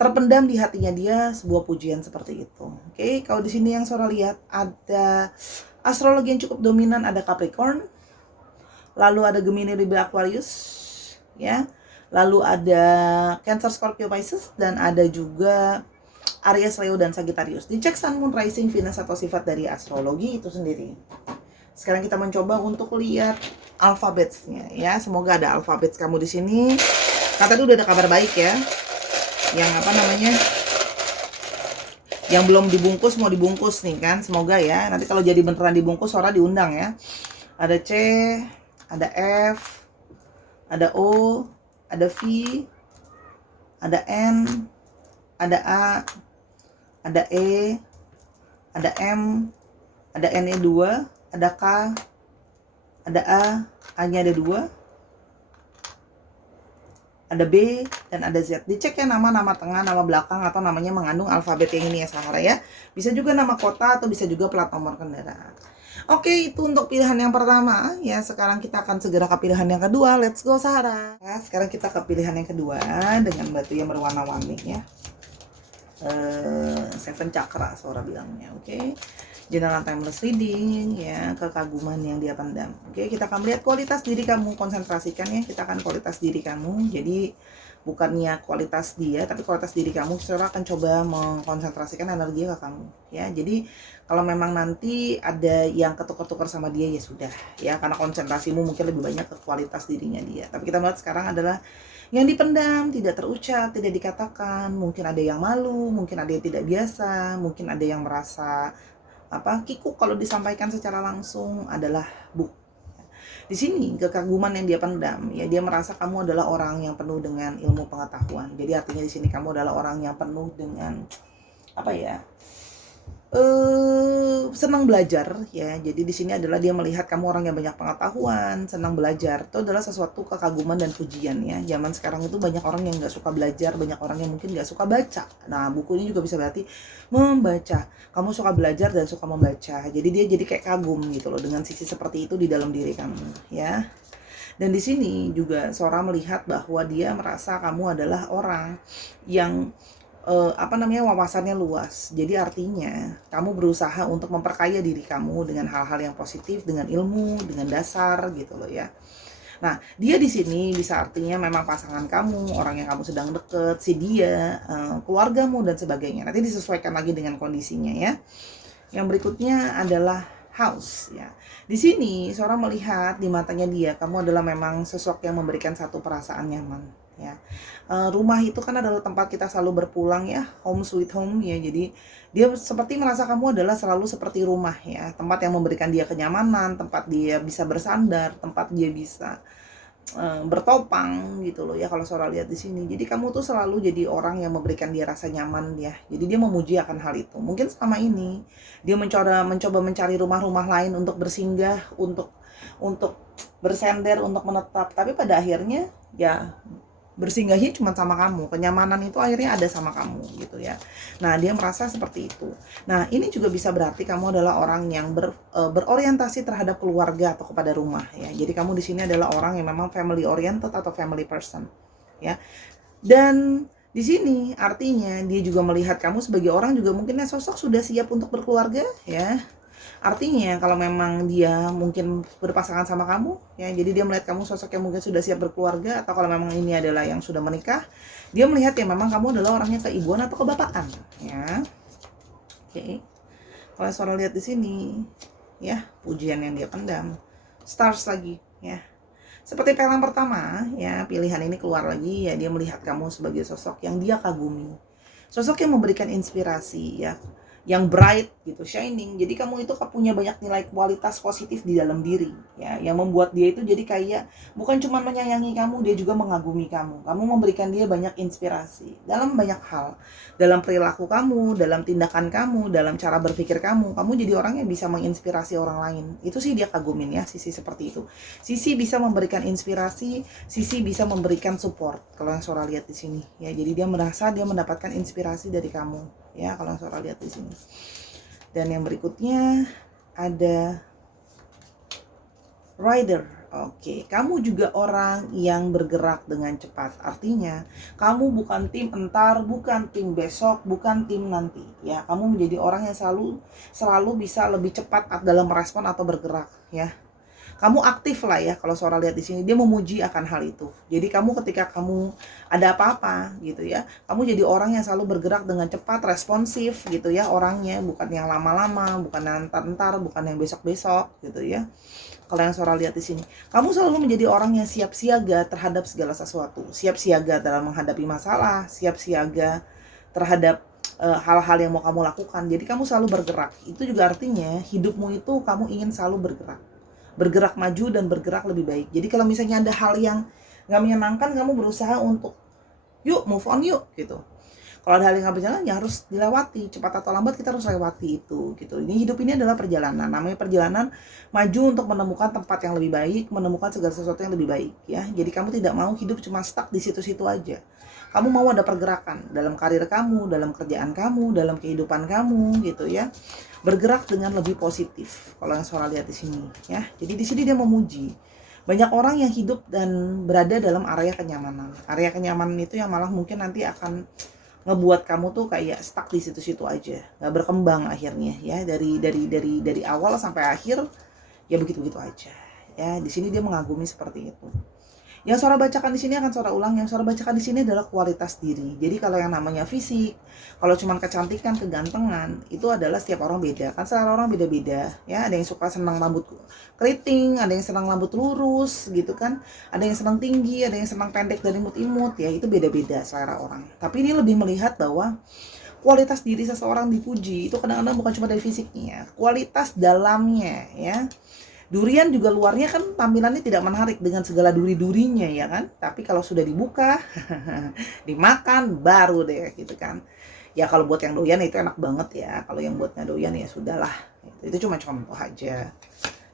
terpendam di hatinya dia sebuah pujian seperti itu. Oke, kalau di sini yang Sora lihat ada astrologi yang cukup dominan, ada Capricorn, lalu ada Gemini, Libra, Aquarius, ya. Lalu ada Cancer, Scorpio, Pisces, dan ada juga Aries, Leo, dan Sagittarius. Dicek Sun, Moon, Rising, Venus atau sifat dari astrologi itu sendiri. Sekarang kita mencoba untuk lihat alfabetnya ya. Semoga ada alfabet kamu di sini. Kata dulu udah ada kabar baik ya. Yang apa namanya? Yang belum dibungkus mau dibungkus nih kan. Semoga ya. Nanti kalau jadi beneran dibungkus Sora diundang ya. Ada C, ada F, ada O, ada V, ada N, ada A, ada E, ada M, ada N-nya 2, ada K, ada A-nya ada 2, ada B, dan ada Z. Dicek ya nama tengah, nama belakang, atau namanya mengandung alfabet yang ini ya Sahara ya. Bisa juga nama kota atau bisa juga plat nomor kendaraan. Oke, itu untuk pilihan yang pertama ya. Sekarang kita akan segera ke pilihan yang kedua. Let's go Sahara. Nah, sekarang kita ke pilihan yang kedua dengan batu yang berwarna-warni ya. Seven Chakra Sora bilangnya. Oke. General timeless reading ya, kekaguman yang dia pendam. Oke, kita akan melihat kualitas diri kamu, konsentrasikan ya. Kita akan kualitas diri kamu. Jadi bukannya kualitas dia, tapi kualitas diri kamu. Sora akan coba mengkonsentrasikan energi ke kamu ya. Jadi kalau memang nanti ada yang ketukar-tukar sama dia ya sudah ya, karena konsentrasimu mungkin lebih banyak ke kualitas dirinya dia. Tapi kita lihat sekarang adalah yang dipendam, tidak terucap, tidak dikatakan. Mungkin ada yang malu, mungkin ada yang tidak biasa, mungkin ada yang merasa kikuk kalau disampaikan secara langsung, adalah di sini kekaguman yang dia pendam ya. Dia merasa kamu adalah orang yang penuh dengan ilmu pengetahuan. Jadi artinya di sini kamu adalah orang yang penuh dengan senang belajar ya. Jadi di sini adalah dia melihat kamu orang yang banyak pengetahuan, senang belajar. Itu adalah sesuatu kekaguman dan pujian ya. Zaman sekarang itu banyak orang yang nggak suka belajar, banyak orang yang mungkin nggak suka baca. Nah, buku ini juga bisa berarti membaca. Kamu suka belajar dan suka membaca. Jadi dia jadi kayak kagum gitu loh dengan sisi seperti itu di dalam diri kamu ya. Dan di sini juga Sora melihat bahwa dia merasa kamu adalah orang yang wawasannya luas. Jadi artinya kamu berusaha untuk memperkaya diri kamu dengan hal-hal yang positif, dengan ilmu, dengan dasar gitu loh ya. Nah, dia di sini bisa artinya memang pasangan kamu, orang yang kamu sedang deket, si dia, keluargamu dan sebagainya. Nanti disesuaikan lagi dengan kondisinya ya. Yang berikutnya adalah house ya. Di sini seorang melihat di matanya dia kamu adalah memang sosok yang memberikan satu perasaan nyaman ya. Rumah itu kan adalah tempat kita selalu berpulang ya, home sweet home ya. Jadi dia seperti merasa kamu adalah selalu seperti rumah ya, tempat yang memberikan dia kenyamanan, tempat dia bisa bersandar, tempat dia bisa bertopang gitu loh ya kalau Sora lihat di sini. Jadi kamu tuh selalu jadi orang yang memberikan dia rasa nyaman ya. Jadi dia memuji akan hal itu. Mungkin selama ini dia mencoba mencari rumah-rumah lain untuk bersinggah, untuk bersender, untuk menetap. Tapi pada akhirnya ya bersinggahnya cuma sama kamu, kenyamanan itu akhirnya ada sama kamu gitu ya. Nah, dia merasa seperti itu. Nah, ini juga bisa berarti kamu adalah orang yang berorientasi terhadap keluarga atau kepada rumah ya. Jadi kamu di sini adalah orang yang memang family oriented atau family person ya. Dan di sini artinya dia juga melihat kamu sebagai orang juga mungkin sosok sudah siap untuk berkeluarga ya. Artinya kalau memang dia mungkin berpasangan sama kamu ya, jadi dia melihat kamu sosok yang mungkin sudah siap berkeluarga, atau kalau memang ini adalah yang sudah menikah, dia melihat ya memang kamu adalah orangnya keibuan atau kebapaan ya. Oke. Kalau Sora lihat di sini ya, pujian yang dia pendam. Stars lagi ya. Seperti pelang pertama ya, pilihan ini keluar lagi ya, dia melihat kamu sebagai sosok yang dia kagumi. Sosok yang memberikan inspirasi ya, yang bright gitu, shining. Jadi kamu itu punya banyak nilai kualitas positif di dalam diri ya, yang membuat dia itu jadi kayak bukan cuma menyayangi kamu, dia juga mengagumi kamu. Kamu memberikan dia banyak inspirasi dalam banyak hal, dalam perilaku kamu, dalam tindakan kamu, dalam cara berpikir kamu. Kamu jadi orang yang bisa menginspirasi orang lain. Itu sih dia kagumin ya, sisi seperti itu. Sisi bisa memberikan inspirasi, sisi bisa memberikan support. Kalau yang Sora lihat di sini ya, jadi dia merasa dia mendapatkan inspirasi dari kamu ya, kalau Sora lihat di sini. Dan yang berikutnya ada rider. Oke, kamu juga orang yang bergerak dengan cepat. Artinya, kamu bukan tim entar, bukan tim besok, bukan tim nanti. Ya, kamu menjadi orang yang selalu bisa lebih cepat dalam merespon atau bergerak. Ya, kamu aktif lah ya kalau Sora lihat di sini. Dia memuji akan hal itu. Jadi kamu ketika kamu ada apa-apa gitu ya, kamu jadi orang yang selalu bergerak dengan cepat, responsif gitu ya orangnya, bukan yang lama-lama, bukan yang entar-entar, bukan yang besok-besok gitu ya. Kalau yang Sora lihat di sini, kamu selalu menjadi orang yang siap siaga terhadap segala sesuatu. Siap siaga dalam menghadapi masalah, siap siaga terhadap hal-hal yang mau kamu lakukan. Jadi kamu selalu bergerak. Itu juga artinya hidupmu itu kamu ingin selalu bergerak maju dan bergerak lebih baik. Jadi kalau misalnya ada hal yang nggak menyenangkan, kamu berusaha untuk yuk move on yuk gitu. Kalau ada hal yang nggak berjalan ya harus dilewati, cepat atau lambat kita harus lewati itu gitu. Ini hidup ini adalah perjalanan. Namanya perjalanan maju untuk menemukan tempat yang lebih baik, menemukan segala sesuatu yang lebih baik ya. Jadi kamu tidak mau hidup cuma stuck di situ-situ aja. Kamu mau ada pergerakan dalam karir kamu, dalam kerjaan kamu, dalam kehidupan kamu gitu ya. Bergerak dengan lebih positif. Kalau yang Sora lihat di sini ya. Jadi di sini dia memuji. Banyak orang yang hidup dan berada dalam area kenyamanan. Area kenyamanan itu yang malah mungkin nanti akan ngebuat kamu tuh kayak stuck di situ-situ aja, nggak berkembang akhirnya ya, dari awal sampai akhir ya begitu-begitu aja ya. Di sini dia mengagumi seperti itu. Yang Sora bacakan di sini akan Sora ulang. Yang Sora bacakan di sini adalah kualitas diri. Jadi kalau yang namanya fisik, kalau cuma kecantikan, kegantengan, itu adalah setiap orang beda. Kan selera orang beda-beda ya. Ada yang suka senang rambut keriting, ada yang senang rambut lurus gitu kan. Ada yang senang tinggi, ada yang senang pendek dan imut-imut ya. Itu beda-beda selera orang. Tapi ini lebih melihat bahwa kualitas diri seseorang dipuji itu kadang-kadang bukan cuma dari fisiknya, kualitas dalamnya ya. Durian juga luarnya kan tampilannya tidak menarik dengan segala duri-durinya ya kan. Tapi kalau sudah dibuka, dimakan baru deh gitu kan. Ya kalau buat yang doyan itu enak banget ya. Kalau yang buat nggak doyan ya sudahlah. Itu cuma contoh aja.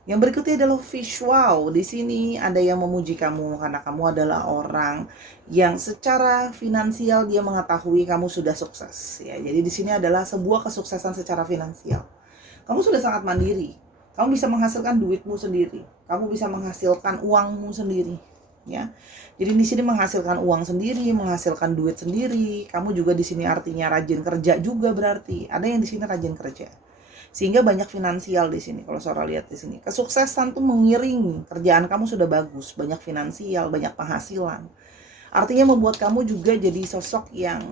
Yang berikutnya adalah visual. Di sini ada yang memuji kamu karena kamu adalah orang yang secara finansial dia mengetahui kamu sudah sukses ya. Jadi di sini adalah sebuah kesuksesan secara finansial. Kamu sudah sangat mandiri. Kamu bisa menghasilkan duitmu sendiri. Kamu bisa menghasilkan uangmu sendiri ya. Jadi di sini menghasilkan uang sendiri, menghasilkan duit sendiri. Kamu juga di sini artinya rajin kerja juga berarti. Ada yang di sini rajin kerja. Sehingga banyak finansial di sini. Kalau Sora lihat di sini, kesuksesan tuh mengiringi kerjaan kamu sudah bagus, banyak finansial, banyak penghasilan. Artinya membuat kamu juga jadi sosok yang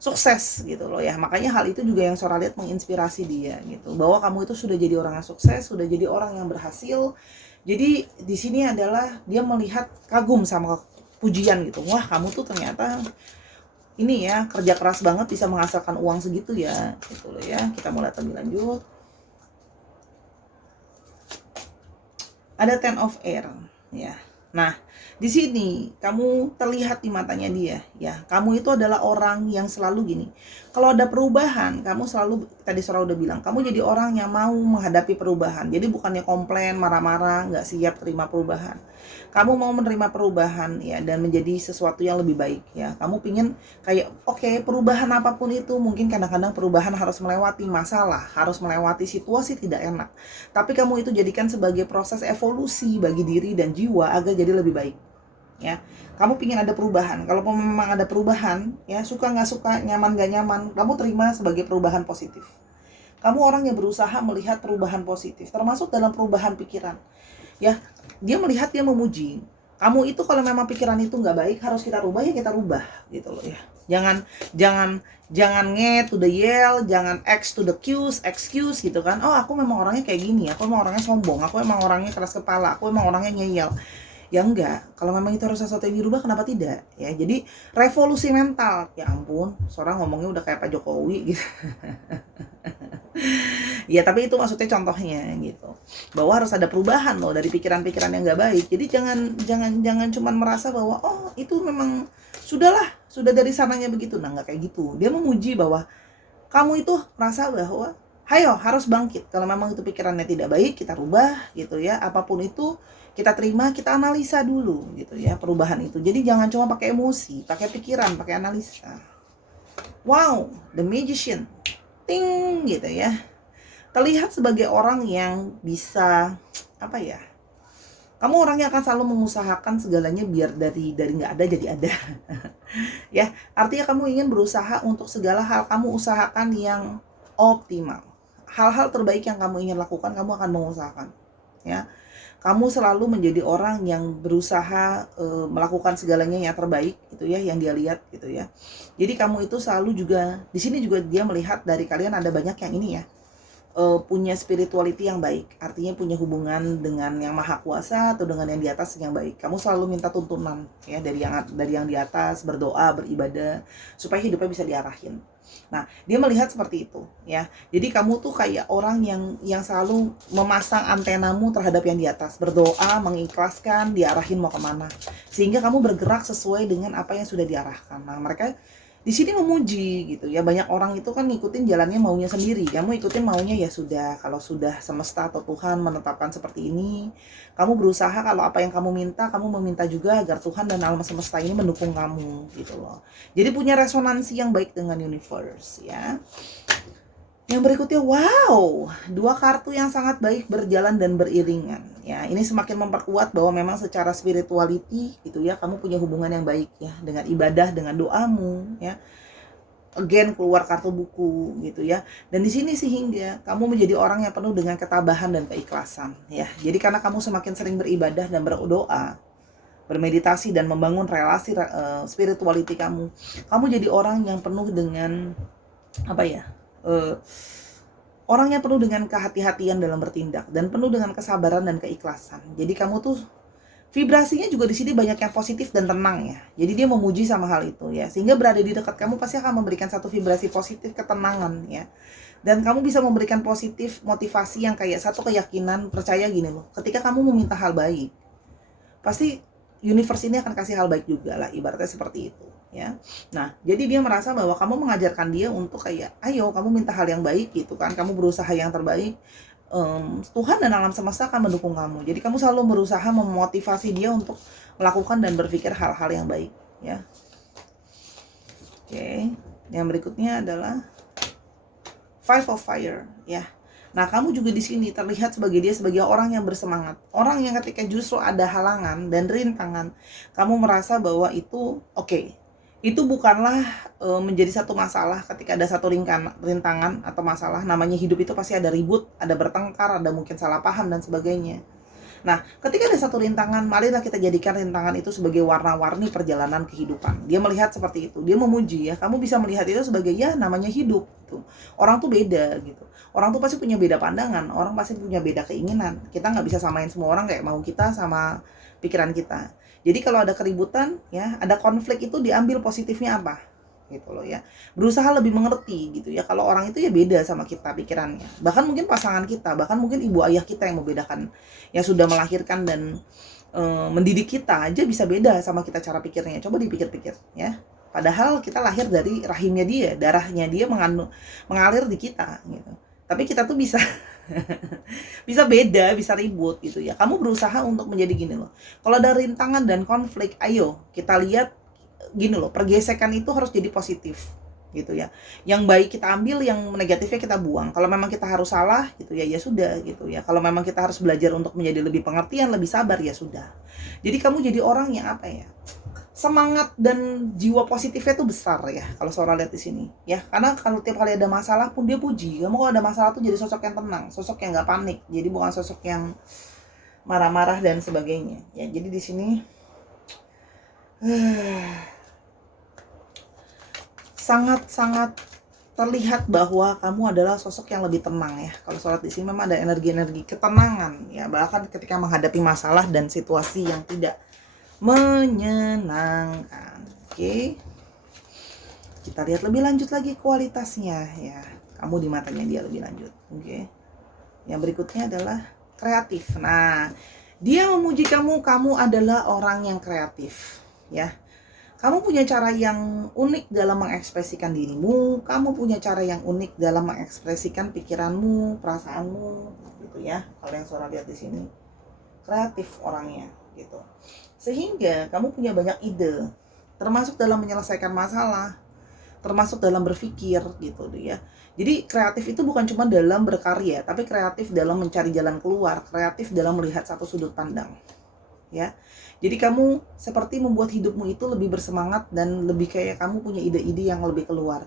sukses gitu loh ya. Makanya hal itu juga yang Sora lihat menginspirasi dia gitu. Bahwa kamu itu sudah jadi orang yang sukses, sudah jadi orang yang berhasil. Jadi di sini adalah dia melihat kagum sama pujian gitu. Wah, kamu tuh ternyata ini ya kerja keras banget bisa menghasilkan uang segitu ya gitu loh ya. Kita mulai lebih lanjut. Ada 10 of air ya. Nah, di sini kamu terlihat di matanya dia ya. Kamu itu adalah orang yang selalu gini. Kalau ada perubahan, kamu selalu tadi Sora udah bilang, kamu jadi orang yang mau menghadapi perubahan. Jadi bukannya komplain, marah-marah, nggak siap terima perubahan. Kamu mau menerima perubahan ya dan menjadi sesuatu yang lebih baik ya. Kamu pingin kayak oke, perubahan apapun itu, mungkin kadang-kadang perubahan harus melewati masalah, harus melewati situasi tidak enak. Tapi kamu itu jadikan sebagai proses evolusi bagi diri dan jiwa agar jadi lebih baik ya. Kamu pingin ada perubahan. Kalau memang ada perubahan ya, suka nggak suka, nyaman nggak nyaman, kamu terima sebagai perubahan positif. Kamu orang yang berusaha melihat perubahan positif, termasuk dalam perubahan pikiran ya. Dia melihat, dia memuji kamu itu. Kalau memang pikiran itu nggak baik, harus kita rubah ya, kita rubah gitu loh ya. Jangan nge to the yell, jangan x to the excuse gitu kan. Oh, aku memang orangnya kayak gini, aku memang orangnya sombong, aku memang orangnya keras kepala, aku memang orangnya ngeyel. Ya enggak, kalau memang itu harus sesuatu yang dirubah, kenapa tidak ya. Jadi revolusi mental, ya ampun, seorang ngomongnya udah kayak Pak Jokowi gitu. Ya tapi itu maksudnya contohnya gitu, bahwa harus ada perubahan loh dari pikiran-pikiran yang nggak baik. Jadi jangan cuman merasa bahwa oh itu memang sudah dari sananya begitu. Nah, nggak kayak gitu. Dia memuji bahwa kamu itu merasa bahwa hayo harus bangkit. Kalau memang itu pikirannya tidak baik, kita rubah gitu ya. Apapun itu kita terima, kita analisa dulu gitu ya perubahan itu. Jadi jangan cuma pakai emosi, pakai pikiran, pakai analisa. Wow, the magician, ting gitu ya. Terlihat sebagai orang yang bisa kamu orangnya akan selalu mengusahakan segalanya biar dari nggak ada jadi ada. Ya, artinya kamu ingin berusaha untuk segala hal kamu usahakan yang optimal. Hal-hal terbaik yang kamu ingin lakukan, kamu akan mengusahakan. Ya, kamu selalu menjadi orang yang berusaha melakukan segalanya yang terbaik gitu ya, yang dia lihat gitu ya. Jadi kamu itu selalu juga di sini juga dia melihat dari kalian ada banyak yang ini ya. Punya spirituality yang baik, artinya punya hubungan dengan yang maha kuasa atau dengan yang di atas yang baik. Kamu selalu minta tuntunan ya dari yang di atas, berdoa, beribadah supaya hidupnya bisa diarahin. Nah, dia melihat seperti itu ya. Jadi kamu tuh kayak orang yang selalu memasang antenamu terhadap yang di atas, berdoa, mengikhlaskan, diarahin mau kemana, sehingga kamu bergerak sesuai dengan apa yang sudah diarahkan. Nah, mereka di sini memuji gitu ya. Banyak orang itu kan ngikutin jalannya maunya sendiri, kamu ikutin maunya ya sudah. Kalau sudah semesta atau Tuhan menetapkan seperti ini, kamu berusaha kalau apa yang kamu minta, kamu meminta juga agar Tuhan dan alam semesta ini mendukung kamu gitu loh. Jadi punya resonansi yang baik dengan universe ya. Yang berikutnya, wow, 2 kartu yang sangat baik berjalan dan beriringan ya. Ini semakin memperkuat bahwa memang secara spirituality gitu ya, kamu punya hubungan yang baik ya dengan ibadah, dengan doamu ya. Again keluar kartu buku gitu ya. Dan di sini sehingga kamu menjadi orang yang penuh dengan ketabahan dan keikhlasan ya. Jadi karena kamu semakin sering beribadah dan berdoa, bermeditasi dan membangun relasi spirituality kamu jadi orang yang penuh dengan orangnya penuh dengan kehati-hatian dalam bertindak dan penuh dengan kesabaran dan keikhlasan. Jadi kamu tuh vibrasinya juga di sini banyak yang positif dan tenang ya. Jadi dia memuji sama hal itu ya. Sehingga berada di dekat kamu pasti akan memberikan satu vibrasi positif, ketenangan ya. Dan kamu bisa memberikan positif motivasi yang kayak satu keyakinan, percaya gini loh. Ketika kamu meminta hal baik, pasti universe ini akan kasih hal baik juga lah, ibaratnya seperti itu. ya. Nah, jadi dia merasa bahwa kamu mengajarkan dia untuk kayak, ayo kamu minta hal yang baik gitu kan, kamu berusaha yang terbaik. Tuhan dan alam semesta akan mendukung kamu. Jadi kamu selalu berusaha memotivasi dia untuk melakukan dan berpikir hal-hal yang baik, ya. Oke, yang berikutnya adalah Five of Fire, ya. Nah, kamu juga di sini terlihat sebagai dia sebagai orang yang bersemangat. Orang yang ketika justru ada halangan dan rintangan, kamu merasa bahwa itu oke. Itu bukanlah menjadi satu masalah ketika ada satu rintangan atau masalah. Namanya hidup itu pasti ada ribut, ada bertengkar, ada mungkin salah paham dan sebagainya. Nah, ketika ada satu rintangan, marilah kita jadikan rintangan itu sebagai warna-warni perjalanan kehidupan. Dia melihat seperti itu, dia memuji ya. Kamu bisa melihat itu sebagai ya namanya hidup gitu. Orang tuh beda gitu. Orang tuh pasti punya beda pandangan, orang pasti punya beda keinginan. Kita nggak bisa samain semua orang kayak mau kita sama pikiran kita. Jadi kalau ada keributan ya, ada konflik itu diambil positifnya apa? Gitu loh ya. Berusaha lebih mengerti gitu ya. Kalau orang itu ya beda sama kita pikirannya. Bahkan mungkin pasangan kita, bahkan mungkin ibu ayah kita yang membedakan, yang sudah melahirkan dan mendidik kita aja bisa beda sama kita cara pikirnya. Coba dipikir-pikir ya. Padahal kita lahir dari rahimnya dia, darahnya dia mengalir di kita gitu. Tapi kita tuh bisa bisa beda, bisa ribut gitu ya. Kamu berusaha untuk menjadi gini loh. Kalau ada rintangan dan konflik, ayo kita lihat gini loh, pergesekan itu harus jadi positif gitu ya. Yang baik kita ambil, yang negatifnya kita buang. Kalau memang kita harus salah gitu ya, ya sudah gitu ya. Kalau memang kita harus belajar untuk menjadi lebih pengertian, lebih sabar, ya sudah. Jadi kamu jadi orang yang apa ya? Semangat dan jiwa positifnya tuh besar ya kalau seorang lihat di sini ya. Karena kalau tiap kali ada masalah pun dia puji. Kamu kalau ada masalah tuh jadi sosok yang tenang, sosok yang nggak panik. Jadi bukan sosok yang marah-marah dan sebagainya ya. Jadi di sini sangat-sangat terlihat bahwa kamu adalah sosok yang lebih tenang ya. Kalau sholat di sini memang ada energi-energi ketenangan ya, bahkan ketika menghadapi masalah dan situasi yang tidak menyenangkan. Oke. Kita lihat lebih lanjut lagi kualitasnya ya. Kamu di matanya dia lebih lanjut. Oke. Yang berikutnya adalah kreatif. Nah, dia memuji kamu adalah orang yang kreatif ya. Kamu punya cara yang unik dalam mengekspresikan dirimu, kamu punya cara yang unik dalam mengekspresikan pikiranmu, perasaanmu, gitu ya. Kalau yang suara lihat di sini, kreatif orangnya, gitu. Sehingga kamu punya banyak ide, termasuk dalam menyelesaikan masalah, termasuk dalam berpikir, gitu ya. Jadi kreatif itu bukan cuma dalam berkarya, tapi kreatif dalam mencari jalan keluar, kreatif dalam melihat satu sudut pandang, ya. Jadi kamu seperti membuat hidupmu itu lebih bersemangat dan lebih kayak kamu punya ide-ide yang lebih keluar.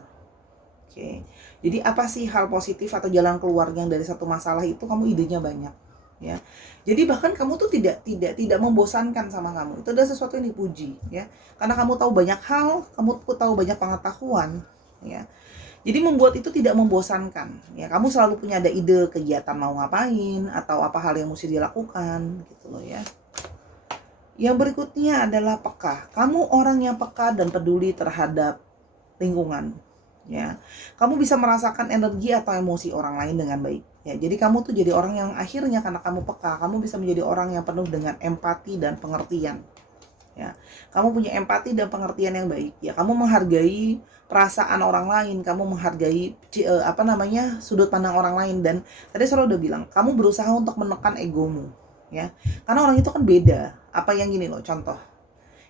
Oke. Jadi apa sih hal positif atau jalan keluar yang dari satu masalah itu kamu idenya banyak, ya. Jadi bahkan kamu tuh tidak membosankan sama kamu. Itu adalah sesuatu yang dipuji, ya. Karena kamu tahu banyak hal, kamu tahu banyak pengetahuan, ya. Jadi membuat itu tidak membosankan, ya. Kamu selalu punya ada ide kegiatan mau ngapain atau apa hal yang mesti dilakukan, gitu loh ya. Yang berikutnya adalah peka. Kamu orang yang peka dan peduli terhadap lingkungan, ya. Kamu bisa merasakan energi atau emosi orang lain dengan baik, ya. Jadi kamu tuh jadi orang yang akhirnya karena kamu peka, kamu bisa menjadi orang yang penuh dengan empati dan pengertian, ya. Kamu punya empati dan pengertian yang baik, ya. Kamu menghargai perasaan orang lain, kamu menghargai sudut pandang orang lain. Dan tadi saya udah bilang, kamu berusaha untuk menekan egomu, ya. Karena orang itu kan beda. Apa yang gini loh, contoh.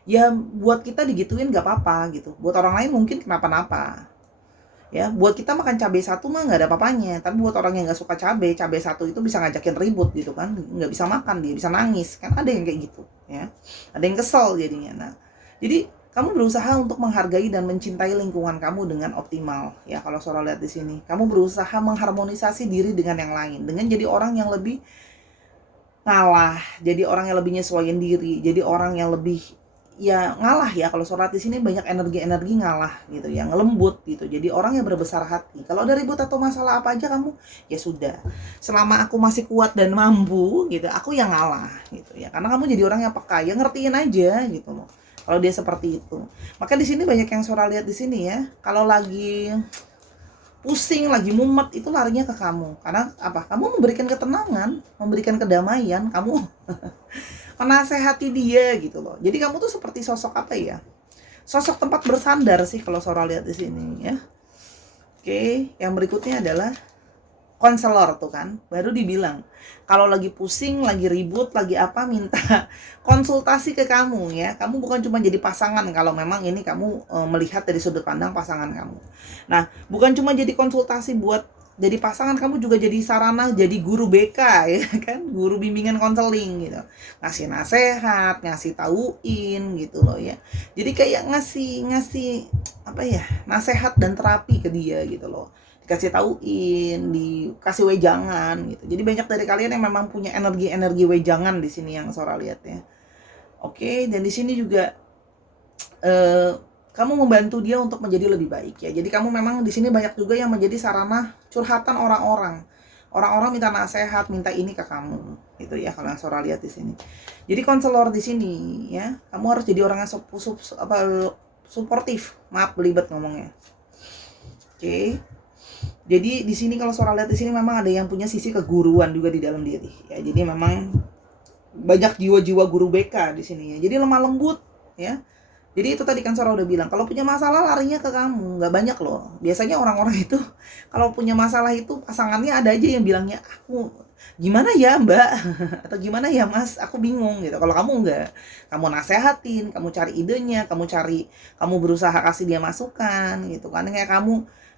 Ya buat kita digituin gak apa-apa gitu. Buat orang lain mungkin kenapa-napa. Ya, buat kita makan cabai satu mah gak ada apa-apanya. Tapi buat orang yang gak suka cabai satu itu bisa ngajakin ribut gitu kan. Gak bisa makan, dia bisa nangis. Kan ada yang kayak gitu ya. Ada yang kesel jadinya. Nah, jadi kamu berusaha untuk menghargai dan mencintai lingkungan kamu dengan optimal ya. Kalau Sora lihat di sini, kamu berusaha mengharmonisasi diri dengan yang lain, dengan jadi orang yang lebih ngalah, jadi orang yang lebih nyesuaiin diri, jadi orang yang lebih ya ngalah ya. Kalau sholat di sini banyak energi ngalah gitu ya, ngelembut gitu. Jadi orang yang berbesar hati. Kalau ada ribut atau masalah apa aja kamu ya sudah. Selama aku masih kuat dan mampu gitu, aku yang ngalah gitu ya. Karena kamu jadi orang yang peka, yang ngertiin aja gitu loh. Kalau dia seperti itu. Maka di sini banyak yang Sora lihat di sini ya. Kalau lagi pusing, lagi mumet, itu larinya ke kamu. Karena apa? Kamu memberikan ketenangan, memberikan kedamaian, kamu menasehati dia gitu loh. Jadi kamu tuh seperti sosok apa ya? sosok tempat bersandar sih kalau Sora lihat di sini ya. Oke, yang berikutnya adalah konselor tuh kan, baru dibilang kalau lagi pusing, lagi ribut, lagi apa, minta konsultasi ke kamu ya. Kamu bukan cuma jadi pasangan kalau memang ini kamu melihat dari sudut pandang pasangan kamu. Nah, bukan cuma jadi konsultasi buat jadi pasangan, kamu juga jadi sarana jadi guru BK ya kan, guru bimbingan konseling gitu. Ngasih nasehat, ngasih tauin gitu loh ya. Jadi kayak ngasih apa ya, nasehat dan terapi ke dia gitu loh, dikasih tauin, dikasih wejangan gitu. Jadi banyak dari kalian yang memang punya energi-energi wejangan di sini yang Sora lihat ya. Oke, dan di sini juga kamu membantu dia untuk menjadi lebih baik ya. Jadi kamu memang di sini banyak juga yang menjadi sarana curhatan orang-orang. Orang-orang minta nasihat, minta ini ke kamu. Itu ya kalau yang Sora lihat di sini. Jadi konselor di sini ya, kamu harus jadi orang yang suportif. Maaf belibet ngomongnya. Oke. Jadi di sini kalau Sora lihat di sini memang ada yang punya sisi keguruan juga di dalam diri ya. Jadi memang banyak jiwa-jiwa guru BK di sini ya. Jadi lemah lembut ya. Jadi itu tadi kan Sora udah bilang, kalau punya masalah larinya ke kamu, nggak banyak loh. Biasanya orang-orang itu kalau punya masalah itu pasangannya ada aja yang bilangnya, aku gimana ya Mbak atau gimana ya Mas, aku bingung gitu. Kalau kamu nggak, kamu nasehatin, kamu cari idenya, kamu berusaha kasih dia masukan gitu kan. Kayak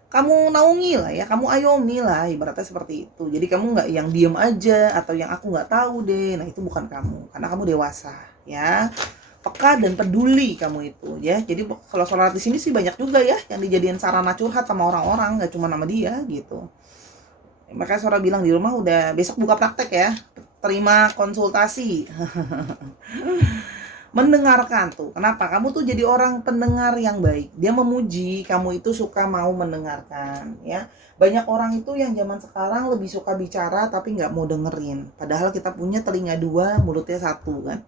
kamu naungi lah ya, kamu ayomi lah, ibaratnya seperti itu. Jadi kamu nggak yang diem aja atau yang aku nggak tahu deh. Nah itu bukan kamu, karena kamu dewasa ya, peka dan peduli kamu itu ya. Jadi kalau sholat di sini sih banyak juga ya yang dijadiin sarana curhat sama orang-orang, nggak cuma sama dia gitu. Makanya Sora bilang di rumah udah besok buka praktek ya, terima konsultasi. Mendengarkan tuh, kenapa kamu tuh jadi orang pendengar yang baik. Dia memuji kamu itu suka mau mendengarkan ya. Banyak orang itu yang zaman sekarang lebih suka bicara tapi nggak mau dengerin, padahal kita punya telinga dua, mulutnya satu kan.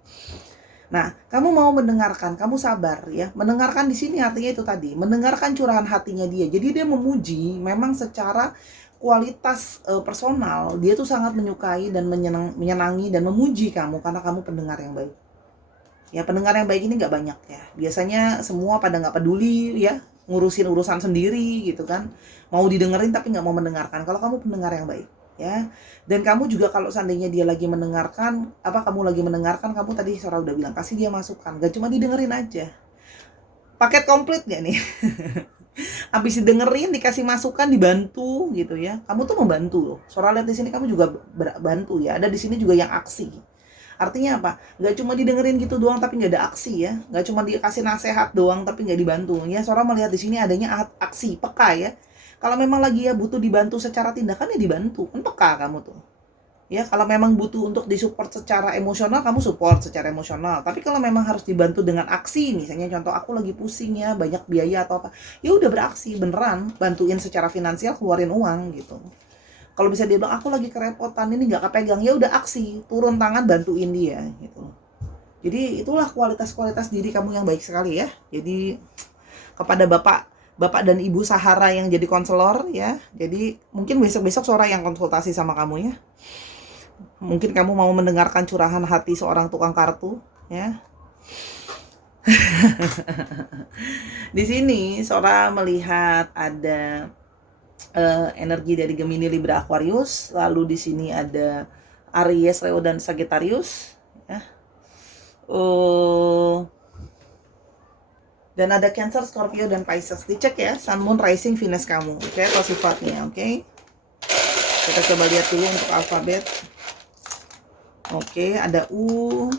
Nah, kamu mau mendengarkan, kamu sabar ya. Mendengarkan di sini artinya itu tadi, mendengarkan curahan hatinya dia. Jadi dia memuji, memang secara kualitas personal, dia tuh sangat menyukai dan menyenangi dan memuji kamu karena kamu pendengar yang baik. Ya, pendengar yang baik ini nggak banyak ya. Biasanya semua pada nggak peduli ya, ngurusin urusan sendiri gitu kan. Mau didengerin tapi nggak mau mendengarkan. Kalau kamu pendengar yang baik ya. Dan kamu juga kalau seandainya dia lagi mendengarkan, kamu lagi mendengarkan, kamu tadi Sora udah bilang, kasih dia masukan, gak cuma didengerin aja. Paket komplit gak nih? Habis didengerin, dikasih masukan, dibantu gitu ya. Kamu tuh membantu loh. Sora lihat di sini kamu juga bantu ya. Ada di sini juga yang aksi. Artinya apa? Gak cuma didengerin gitu doang tapi nggak ada aksi ya. Gak cuma dikasih nasehat doang tapi nggak dibantu. Ya Sora melihat di sini adanya aksi, peka ya. Kalau memang lagi ya butuh dibantu secara tindakan ya dibantu, kan peka kamu tuh. Ya, kalau memang butuh untuk disupport secara emosional, kamu support secara emosional. Tapi kalau memang harus dibantu dengan aksi, misalnya contoh aku lagi pusing ya, banyak biaya atau apa, ya udah beraksi beneran, bantuin secara finansial, keluarin uang gitu. Kalau bisa dia bilang aku lagi kerepotan ini nggak kepegang, ya udah aksi, turun tangan bantuin dia gitu. Jadi itulah kualitas-kualitas diri kamu yang baik sekali ya. Jadi kepada Bapak dan Ibu Sahara yang jadi konselor ya. Jadi mungkin besok-besok Sora yang konsultasi sama kamu ya. Mungkin kamu mau mendengarkan curahan hati seorang tukang kartu ya. Di sini Sora melihat ada energi dari Gemini, Libra, Aquarius. Lalu di sini ada Aries, Leo dan Sagittarius ya. Dan ada Cancer, Scorpio, dan Pisces. Dicek ya, Sun, Moon, Rising, Venus kamu. Oke, atau sifatnya, oke. Kita coba lihat dulu untuk alfabet. Oke, ada U,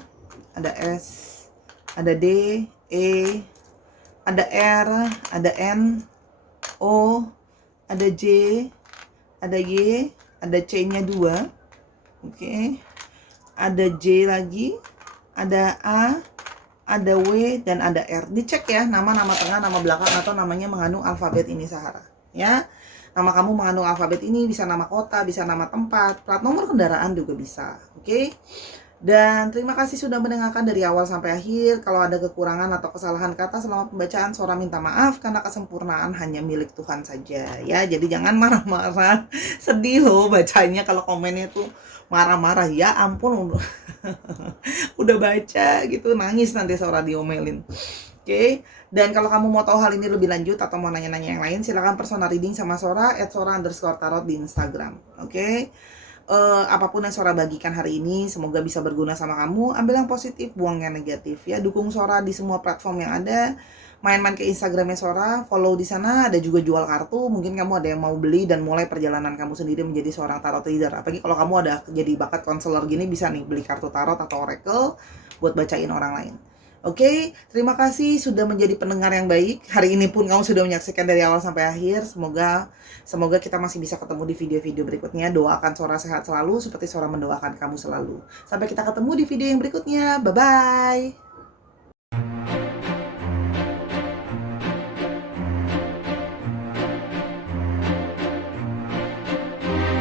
ada S, ada D, E, ada R, ada N, O, ada J, ada Y, ada C-nya 2. Oke. Ada J lagi, ada A, ada W, dan ada R. Dicek ya, nama-nama tengah, nama belakang, atau namanya mengandung alfabet ini Sahara. Ya, nama kamu mengandung alfabet ini, bisa nama kota, bisa nama tempat, plat nomor kendaraan juga bisa. Oke. Dan terima kasih sudah mendengarkan dari awal sampai akhir. Kalau ada kekurangan atau kesalahan kata selama pembacaan, Sora minta maaf karena kesempurnaan hanya milik Tuhan saja. Ya, jadi jangan marah-marah, sedih loh bacanya kalau komennya tuh marah-marah. Ya ampun, udah baca gitu nangis nanti Sora diomelin. Oke, dan kalau kamu mau tahu hal ini lebih lanjut atau mau nanya-nanya yang lain, silakan personal reading sama Sora @sora_tarot di Instagram. Oke, apapun yang Sora bagikan hari ini, semoga bisa berguna sama kamu. Ambil yang positif, buang yang negatif ya. Dukung Sora di semua platform yang ada. Main-main ke Instagramnya Sora, follow di sana. Ada juga jual kartu. Mungkin kamu ada yang mau beli dan mulai perjalanan kamu sendiri menjadi seorang tarot reader. Apalagi kalau kamu ada jadi bakat konselor gini, bisa nih beli kartu tarot atau oracle buat bacain orang lain. Oke, terima kasih sudah menjadi pendengar yang baik. Hari ini pun kamu sudah menyaksikan dari awal sampai akhir. Semoga kita masih bisa ketemu di video-video berikutnya. Doakan Sora sehat selalu seperti Sora mendoakan kamu selalu. Sampai kita ketemu di video yang berikutnya. Bye bye.